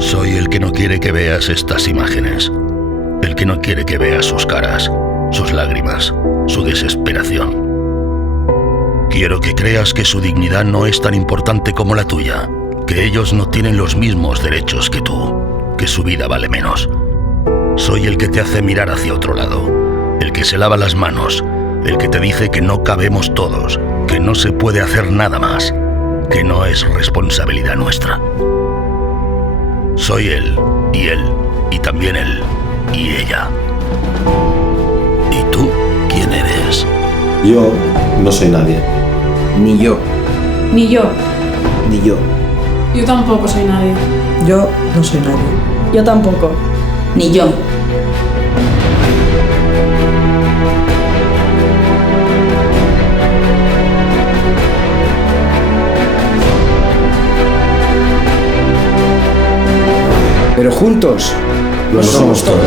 Soy el que no quiere que veas estas imágenes. El que no quiere que veas sus caras, sus lágrimas, su desesperación. Quiero que creas que su dignidad no es tan importante como la tuya, que ellos no tienen los mismos derechos que tú, que su vida vale menos. Soy el que te hace mirar hacia otro lado, el que se lava las manos, el que te dice que no cabemos todos, que no se puede hacer nada más, que no es responsabilidad nuestra. Soy él, y también él, y ella. ¿Y tú quién eres? Yo no soy nadie. Ni yo. Ni yo. Ni yo. Yo tampoco soy nadie. Yo no soy nadie. Yo tampoco. Ni yo. Pero juntos Lo somos todo.